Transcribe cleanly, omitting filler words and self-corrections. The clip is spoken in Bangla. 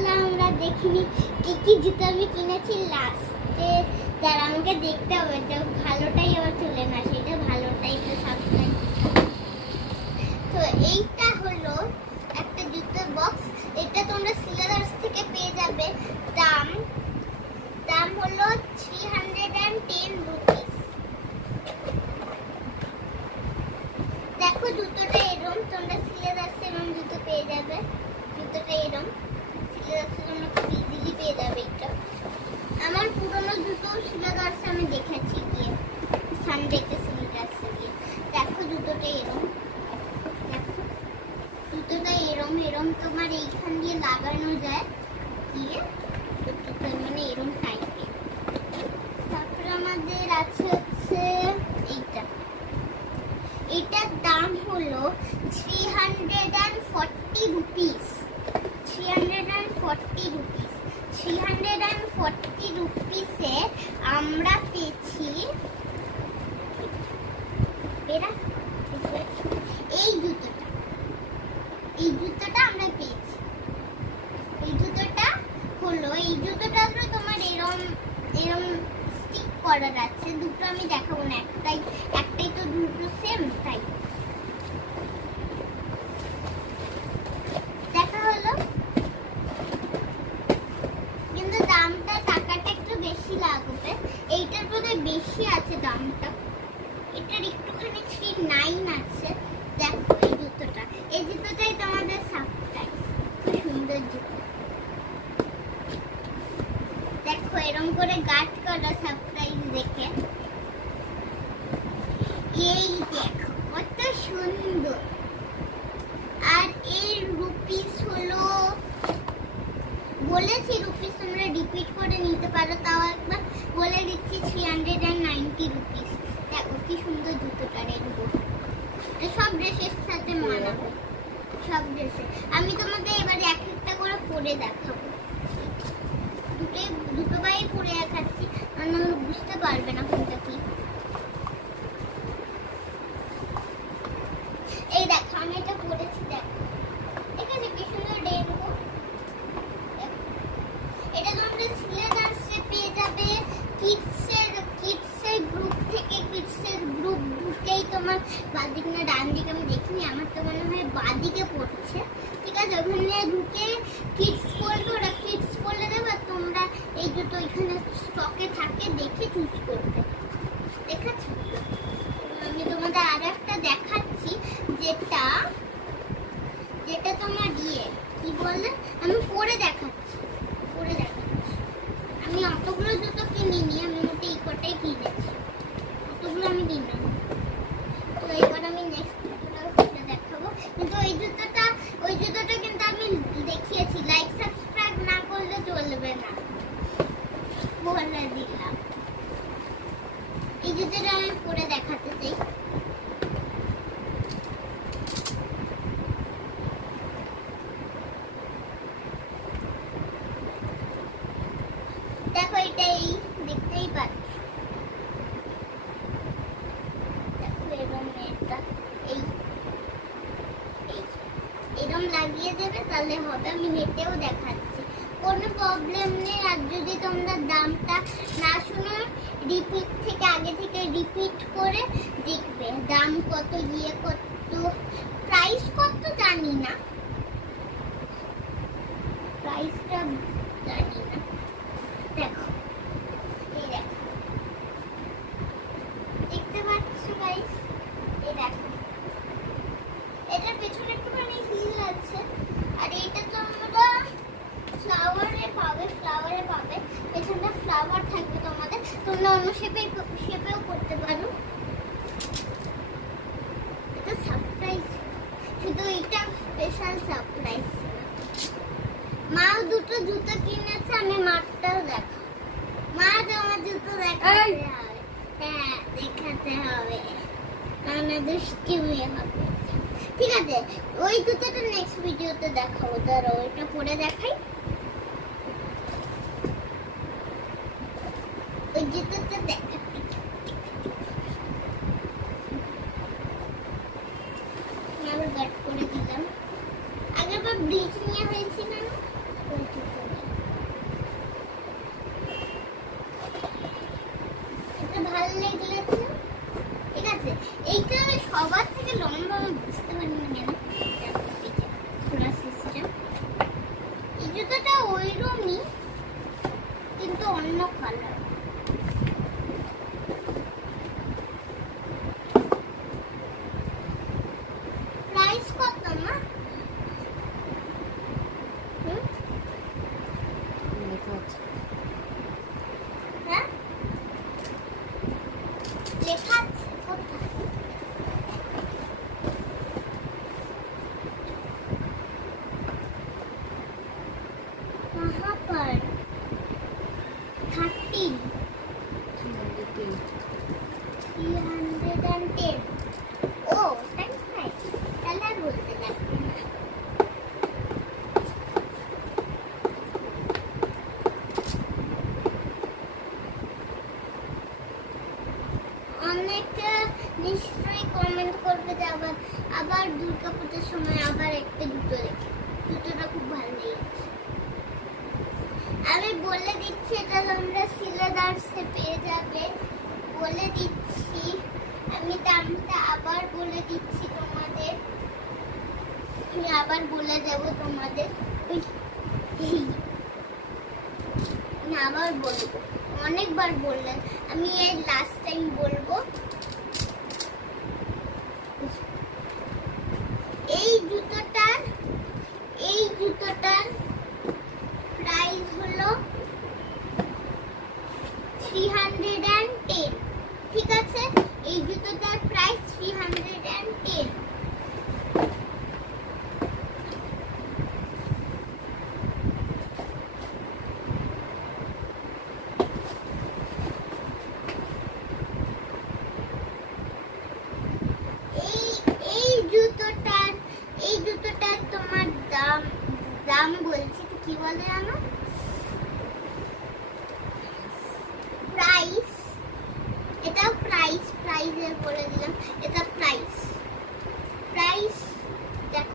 তাহলে আমরা দেখিনি কি জুতো আমি কিনেছি লাস্টে। যারা আমাকে দেখতে হবে যে ভালোটাই আবার চলে না, সেটা ভালোটাই তো সাবস্ক্রাইব। তো এইটা হলো একটা জুতোর বক্স। এটা তোমরা সিলাদার্স থেকে পেয়ে যাবে। দাম হলো 310 রুপিস। দেখো জুতোটা এরকম, তোমরা সিলাদার্স এরকম জুতো পেয়ে যাবে। জুতোটা এরকম সিলাদার্স তোমরা খুব ইজিলি পেয়ে যাবে। এটা আমার পুরনো জুতো সিলাদার্স আমি দেখেছি গিয়ে, সানডেতে সিলাদার্সে গিয়ে। দেখো জুতোটা এরকম, দেখো জুতোটা এরম তোমার এইখান দিয়ে লাগানো যায় দিয়ে, মানে এরম টাইপের। তারপরে আমাদের আছে হচ্ছে এইটা। এটার দাম হলো 340 রুপিস। 340 রুপিস। 340 রুপিসে আমরা পেয়েছি এই জুতোটা। এই জুতোটা আমরা পেয়েছি। এই জুতোটা হলো, এই জুতোটা হলো তোমার এরম স্টিক করা আছে। দুটো আমি দেখাবো না, একটাই তো দুটো সেম, তাই দেখা হলো। কিন্তু দামটা, টাকাটা একটু বেশি লাগবে। এইটার বোধহয় বেশি আছে দামটা, এটার একটুখানি 39 আছে। দেখো এই জুতোটা, এই জুতোটাই তোমাদের সারপ্রাইজ। খুব সুন্দর জুতো। দেখো এরকম করে গার্ড করা সারপ্রাইজ দেখে। এই দেখো কত সুন্দর। আর এর রুপিস হলো, বলেছি রুপিস তোমরা রিপিট করে নিতে পারো, তাও একবার বলে দিচ্ছি 390 রুপিস। দেখো কি সুন্দর জুতোটা রেখবো। সব ড্রেসের সাথে মানাবে, সব ড্রেসে। আমি তোমাদের এবার এক একটা করে পরে দেখাবো। দুটো গায়ে পরে দেখাচ্ছি, আমরা বুঝতে পারবে না কোনটা কি। এই দেখো আমি এটা পরেছি, দেখো এখানে কি সুন্দর রেনবো। এটা তোমরা সিলাদার্সে পেয়ে যাবে। কিডসের গ্রুপ থেকে, কিডসের গ্রুপ ঢুকেই তোমার বাদিক না ডান দিকে, আমি দেখিনি, আমার তো মনে হয় বাদিকে পড়ছে। ঠিক আছে, ওখানে ঢুকে কিডস বলবে, ওরা কিডস বলে দেবে। তোমরা এই জুতো এখানে স্টকে থাকে দেখে চুজ করবে। দেখাচ্ছি আমি তোমাদের আর একটা দেখাচ্ছি, যেটা তোমার কি বলে, আমি পরে দেখাচ্ছি। আমি অতগুলো জুতো কিনিনি, আমি মোটে এই কটাই কিনেছি, অতগুলো আমি কিনিনি। তো এবার আমি নেক্সট জুতোটা দেখাবো। কিন্তু ওই জুতোটা কিন্তু আমি দেখিয়েছি, লাইক সাবস্ক্রাইব না করলে চলবে না, বলে দিলাম। এই জুতোটা আমি পরে দেখাতে চাই। দেখো এটাই দেখতেই পাচ্ছ। দেখো এরম লাগিয়ে দেবে, তাহলে হবে। আমি হেঁটেও দেখাচ্ছি, কোনো প্রবলেম নেই। আর যদি তোমরা দামটা না শুনো, রিপিট থেকে আগে থেকে রিপিট করে দেখবে দাম কত, কত প্রাইস কত জানি না, প্রাইসটা জানি না। দেখো এই দেখো, দেখতে পাচ্ছ গাইস? এই দেখো এটার পেছনে একটুখানি হিল আছে। আর এইটা তোমরা ফ্লাওয়ারে পাবে, পেছনটা ফ্লাওয়ার থাকবে তোমাদের। তোমরা অন্য শেপেও করতে পারো। এটা সারপ্রাইজ, শুধু এটা স্পেশাল সারপ্রাইজ। মা দুটো জুতো কিনেছে, আমি মারটাও দেখো। মা তোমার জুতো দেখাতে হবে। হ্যাঁ দেখাতে হবে, না দুষ্টুমি হবে। ঠিক আছে, ওই জুতোটা নেক্সট ভিডিওতে দেখাবো। ধরো ওইটা পরে দেখাই। ওই জুতোটা দেখাচ্ছি, আবার গার্ড করে দিলাম। আগেরবার ব্লিচ নিয়ে হয়েছিল না, ওই জুতো জুতোটা ওইরকমই কিন্তু অন্য কালার। প্রাইস কত মা? হ্যাঁ লেখা আছে কোথায়? कहाँ पर? 13 310 ओ थैंक्स है कलर बोलते लगते हैं। অনেকে নিশ্চয়ই কমেন্ট করবে যে আবার দুর্গাপূজার সময় আবার একটা জুতো দেখি, জুতোটা খুব ভালো লেগেছে। আমি বলে দিচ্ছি এটা তোমরা সিলেদার্সে পেয়ে যাবে, বলে দিচ্ছি। আমি দামটা আবার বলে দিচ্ছি তোমাদের, আমি আবার বলে দেব তোমাদের। আবার বলবো, অনেকবার বললেন, আমি এই লাস্ট টাইম বলবো। এই জুতোটার প্রাইস হলো 310। ঠিক আছে, এই জুতোটার প্রাইস 310। এই জুতোটার তোমার দাম বলছি কি বলে জানো? প্রাইস, এটা প্রাইসে বলে দিলাম, এটা প্রাইস।